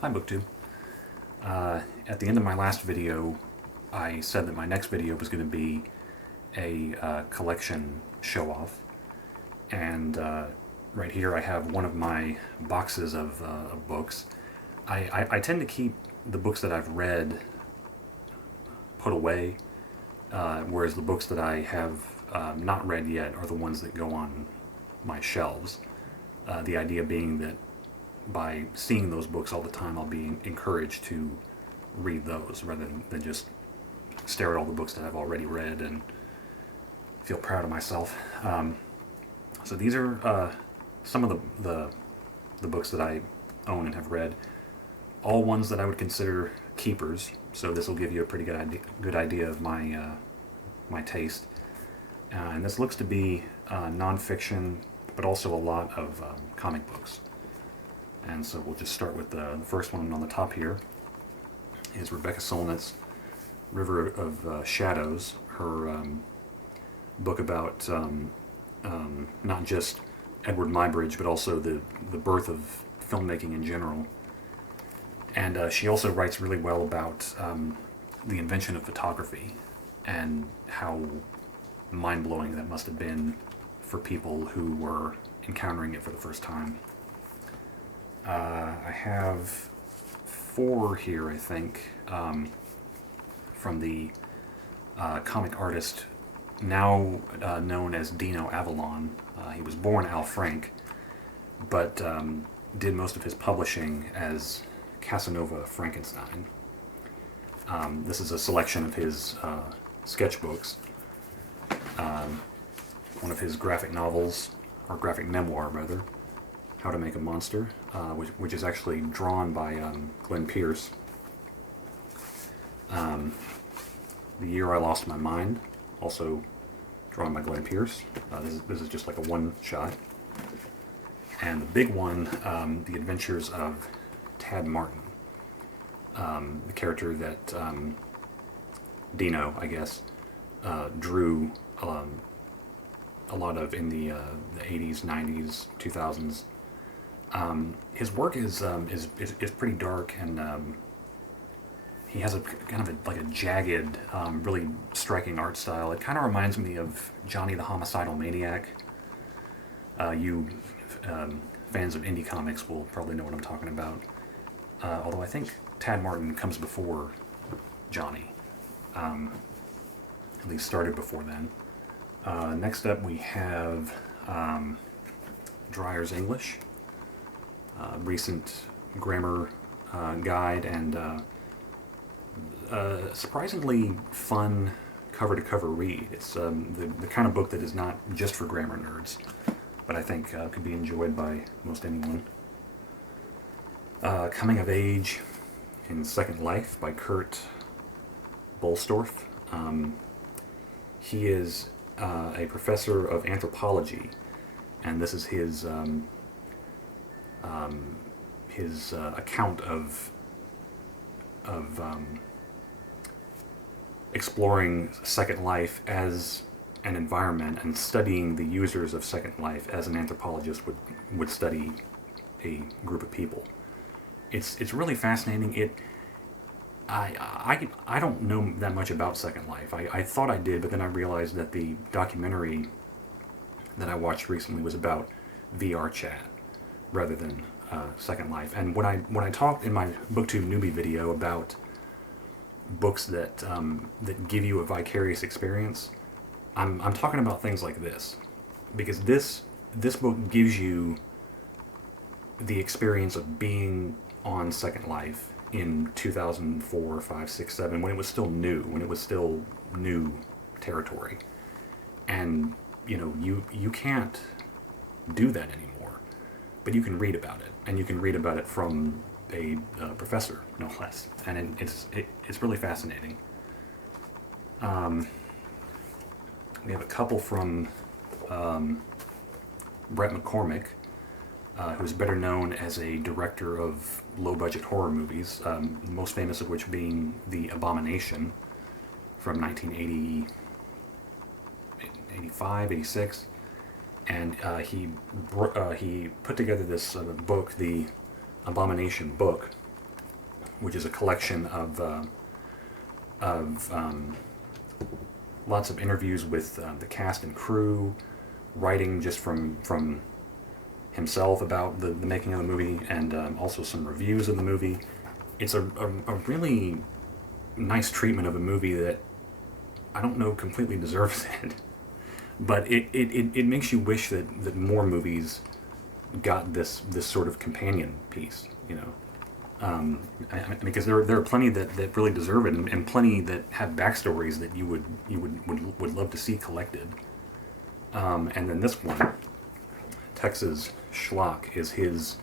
Hi BookTube. At the end of my last video, I said that my next video was going to be a collection show-off. And right here I have one of my boxes of books. I tend to keep the books that I've read put away, whereas the books that I have not read yet are the ones that go on my shelves. The idea being that by seeing those books all the time, I'll be encouraged to read those rather than just stare at all the books that I've already read and feel proud of myself. So these are some of the books that I own and have read. All ones that I would consider keepers. So this will give you a pretty good idea of my my taste. And this looks to be nonfiction, but also a lot of comic books. And so we'll just start with the first one on the top here. Is Rebecca Solnit's River of Shadows, her book about not just Edward Muybridge, but also the birth of filmmaking in general. And she also writes really well about the invention of photography and how mind-blowing that must have been for people who were encountering it for the first time. I have 4 here, I think, from the comic artist now known as Dino Avalon. He was born Al Frank, but did most of his publishing as Casanova Frankenstein. This is a selection of his sketchbooks, one of his graphic novels, or graphic memoir rather, How to Make a Monster, which is actually drawn by Glenn Pierce. The Year I Lost My Mind, also drawn by Glenn Pierce. This is just like a one-shot. And the big one, The Adventures of Tad Martin, the character that Dino, I guess, drew a lot of in the 80s, 90s, 2000s. His work is pretty dark, and he has a kind of like a jagged, really striking art style. It kind of reminds me of Johnny the Homicidal Maniac. You fans of indie comics will probably know what I'm talking about. Although I think Tad Martin comes before Johnny. At least started before then. Next up we have Dreyer's English. Recent grammar guide, and surprisingly fun cover-to-cover read. It's the kind of book that is not just for grammar nerds, but I think could be enjoyed by most anyone. Coming of Age in Second Life by Kurt Boellstorff. He is a professor of anthropology, and this is his account of exploring Second Life as an environment and studying the users of Second Life as an anthropologist would study a group of people. It's really fascinating. I don't know that much about Second Life. I thought I did, but then I realized that the documentary that I watched recently was about VR chat rather than Second Life. And when I talked in my BookTube newbie video about books that give you a vicarious experience, I'm talking about things like this, because this book gives you the experience of being on Second Life in 2004, 5, 6, 7, when it was still new territory. And you can't do that anymore, but you can read about it, and you can read about it from a professor, no less, and it's really fascinating. We have a couple from Bret McCormick, who's better known as a director of low-budget horror movies, most famous of which being The Abomination from 1980, 85, 86. And he put together this book, The Abomination book, which is a collection of lots of interviews with the cast and crew, writing just from himself about the making of the movie, and also some reviews of the movie. It's a really nice treatment of a movie that I don't know completely deserves it, but it makes you wish that more movies got this sort of companion piece, you know. Because there are plenty that really deserve it, and plenty that have backstories that you would love to see collected. And then this one, Texas Schlock, is his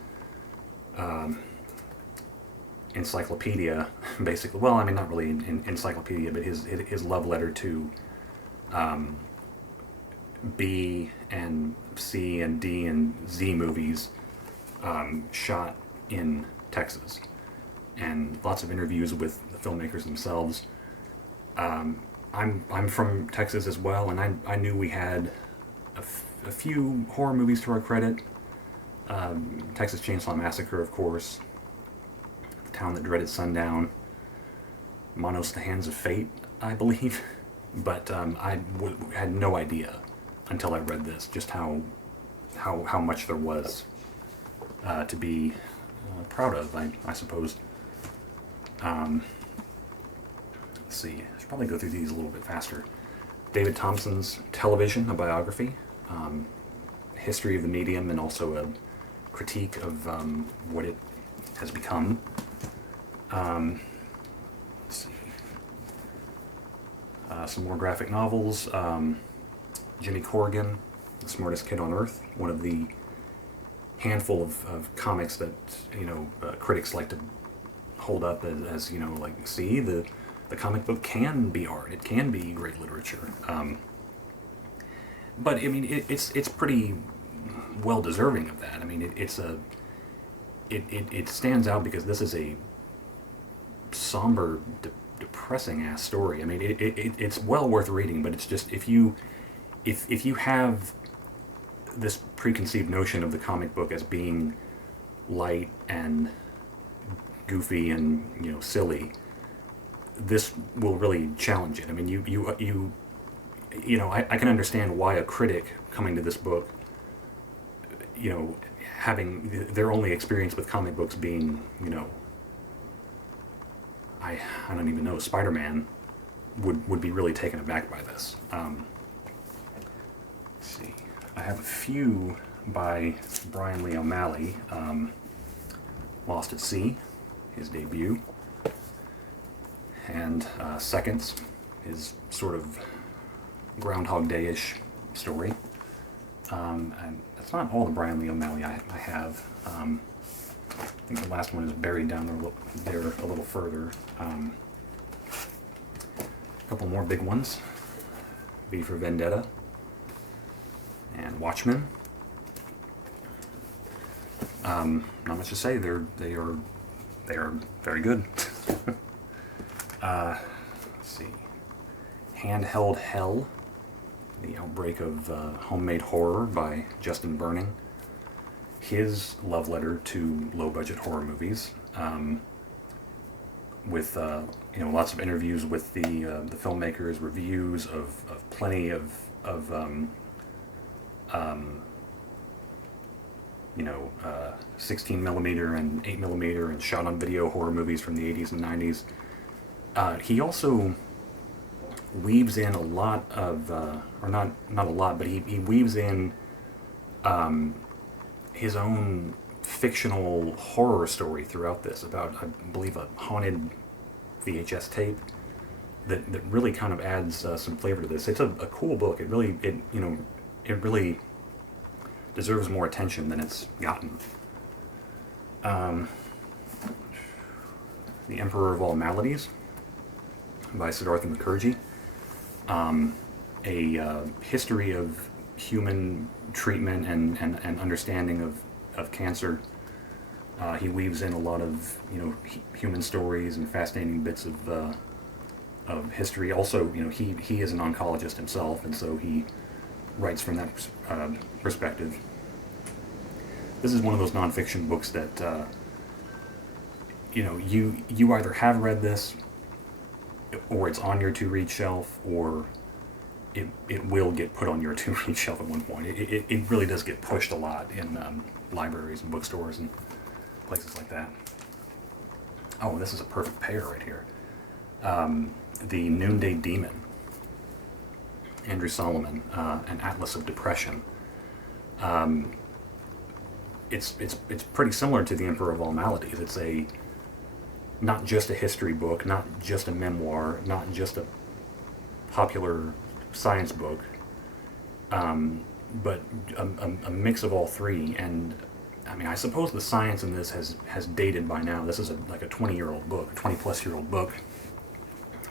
encyclopedia, basically. Well, I mean, not really an encyclopedia, but his love letter to B and C and D and Z movies shot in Texas, and lots of interviews with the filmmakers themselves. I'm from Texas as well, and I knew we had a few horror movies to our credit. Texas Chainsaw Massacre, of course, The Town That Dreaded Sundown, Manos, The Hands of Fate, I believe. But I had no idea until I read this just how much there was to be proud of, I suppose. Let's see, I should probably go through these a little bit faster. David Thomson's Television, a biography, history of the medium, and also a critique of what it has become. Let's see. Some more graphic novels. Jimmy Corrigan, The Smartest Kid on Earth, one of the handful of comics that, you know, critics like to hold up as you know, like, see, the comic book can be art, it can be great literature. But I mean, it's pretty well deserving of that. I mean, it stands out because this is a somber, depressing ass story. I mean, it's well worth reading, but it's just, if you have this preconceived notion of the comic book as being light and goofy and, you know, silly, this will really challenge it. I mean, you know, I can understand why a critic coming to this book, you know, having their only experience with comic books being, you know, I don't even know, Spider-Man, would be really taken aback by this. Let's see. I have a few by Bryan Lee O'Malley. Lost at Sea, his debut. And Seconds, his sort of Groundhog Day-ish story. And that's not all the Bryan Lee O'Malley I have. I think the last one is buried down there a little further. A couple more big ones. V for Vendetta and Watchmen. Not much to say. They are very good. Let's see. Handheld Hell, The Outbreak of Homemade Horror by Justin Burning. His love letter to low-budget horror movies, with you know, lots of interviews with the filmmakers, reviews of plenty of you know, 16 millimeter and 8 millimeter and shot on video horror movies from the 80s and 90s. He also weaves in a lot of, or not a lot, but he weaves in his own fictional horror story throughout this, about, I believe, a haunted VHS tape that really kind of adds some flavor to this. It's a cool book. It really deserves more attention than it's gotten. The Emperor of All Maladies by Siddhartha Mukherjee. A history of human treatment and understanding of cancer. He weaves in a lot of, you know, human stories and fascinating bits of history. Also, you know, he is an oncologist himself, and so he writes from that perspective. This is one of those nonfiction books that you either have read this, or it's on your to-read shelf, or it will get put on your to-read shelf at one point. It really does get pushed a lot in libraries and bookstores and places like that. Oh, this is a perfect pair right here. The Noonday Demon, Andrew Solomon, an Atlas of Depression. It's pretty similar to The Emperor of All Maladies. It's not just a history book, not just a memoir, not just a popular science book, but a mix of all three. And I mean, I suppose the science in this has dated by now. This is like a 20-year-old book, a 20-plus-year-old book.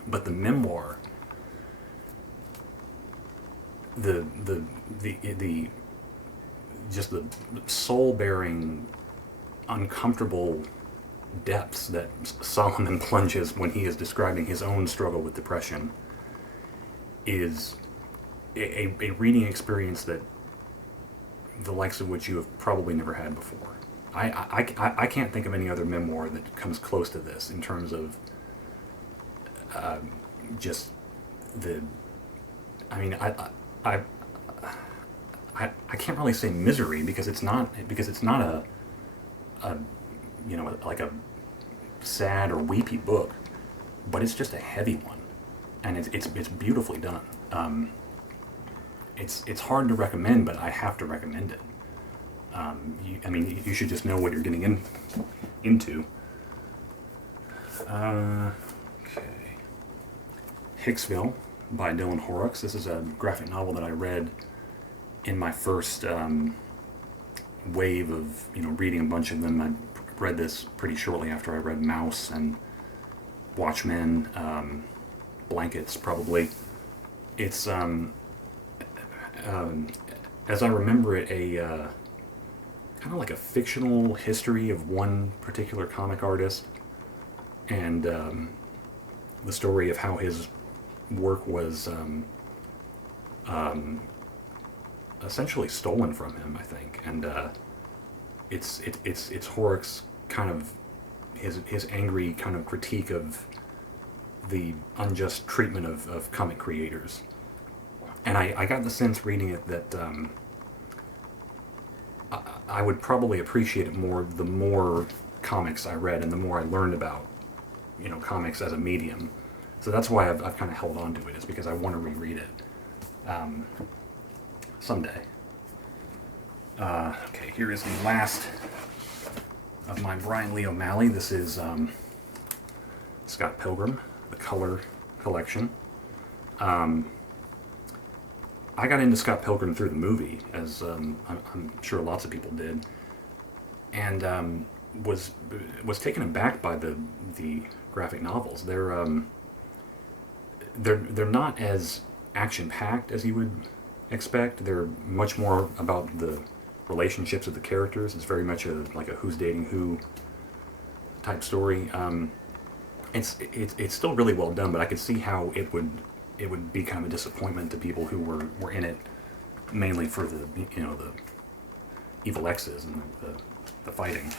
But the memoir, the just the soul-bearing, uncomfortable depths that Solomon plunges when he is describing his own struggle with depression is a reading experience that the likes of which you have probably never had before. I can't think of any other memoir that comes close to this in terms of just the. I mean, I can't really say misery because it's not a like a sad or weepy book, but it's just a heavy one, and it's beautifully done. It's hard to recommend, but I have to recommend it. You should just know what you're getting into. Okay. Hicksville by Dylan Horrocks. This is a graphic novel that I read in my first wave of reading a bunch of them. I read this pretty shortly after I read Mouse and Watchmen, Blankets probably. It's as I remember it, a kind of like a fictional history of one particular comic artist, and the story of how his work was essentially stolen from him, I think. And it's Horrocks' kind of his angry kind of critique of the unjust treatment of comic creators. And I got the sense reading it that I would probably appreciate it more the more comics I read and the more I learned about comics as a medium. So that's why I've kind of held on to it, is because I want to reread it someday. Okay, here is the last of my Bryan Lee O'Malley. This is Scott Pilgrim, the Color Collection. I got into Scott Pilgrim through the movie, as I'm sure lots of people did, and was taken aback by the graphic novels. They're not as action-packed as you would expect. They're much more about the relationships of the characters. It's very much like a who's dating who type story. It's still really well done, but I could see how it would be kind of a disappointment to people who were in it mainly for the the evil X's and the fighting.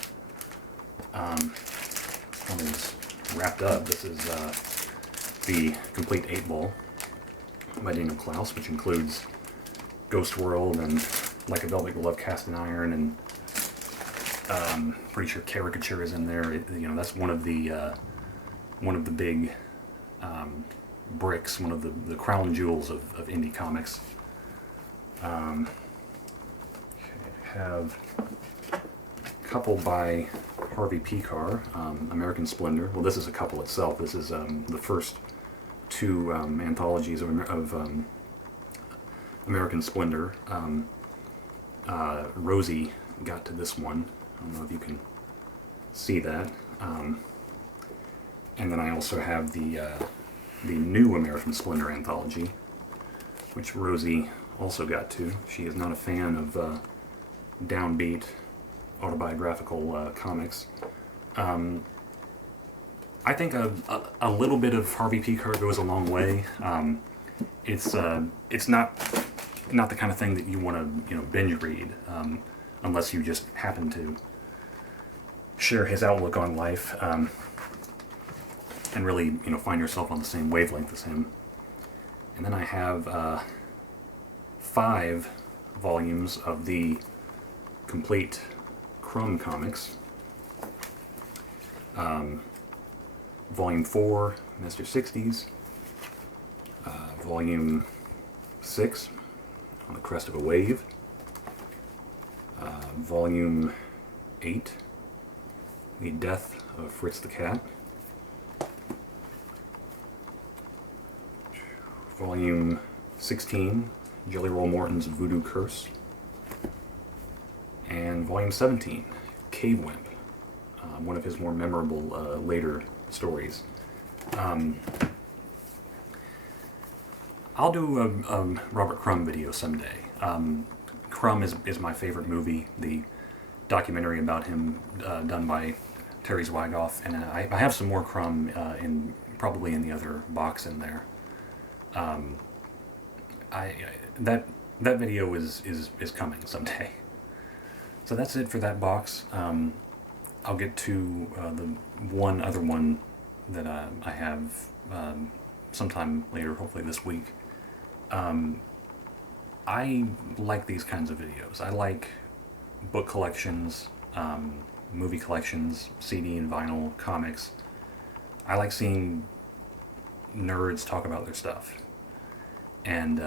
One is wrapped up. This is the complete Eightball by Daniel Clowes, which includes Ghost World and Like a Velvet Glove Cast in Iron, and pretty sure Caricature is in there. That's one of the big bricks, one of the crown jewels of indie comics. Okay, I have a couple by Harvey Pekar, American Splendor. Well, this is a couple itself. This is the first two anthologies of American Splendor. Rosie got to this one. I don't know if you can see that. And then I also have the new American Splendor anthology, which Rosie also got to. She is not a fan of downbeat autobiographical comics. I think a little bit of Harvey Pekar goes a long way. It's not the kind of thing that you want to binge read, unless you just happen to share his outlook on life, and really, find yourself on the same wavelength as him. And then I have 5 volumes of the complete Crumb comics. Volume 4, Mr. 60s. Volume 6, On the Crest of a Wave. Volume 8, The Death of Fritz the Cat. Volume 16, Jelly Roll Morton's Voodoo Curse. And Volume 17, Cave Wimp, one of his more memorable later stories. I'll do a Robert Crumb video someday. Crumb is my favorite movie, the documentary about him done by Terry Zwigoff, and I have some more Crumb probably in the other box in there. That video is coming someday. So that's it for that box. I'll get to the one other one that I have sometime later, hopefully this week. I like these kinds of videos. I like book collections, movie collections, CD and vinyl, comics. I like seeing nerds talk about their stuff. And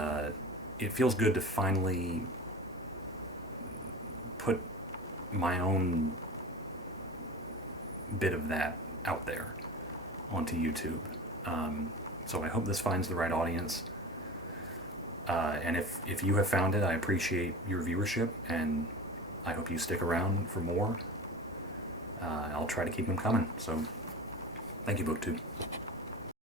it feels good to finally put my own bit of that out there onto YouTube. So I hope this finds the right audience. And if you have found it, I appreciate your viewership, and I hope you stick around for more. I'll try to keep them coming. So thank you, BookTube.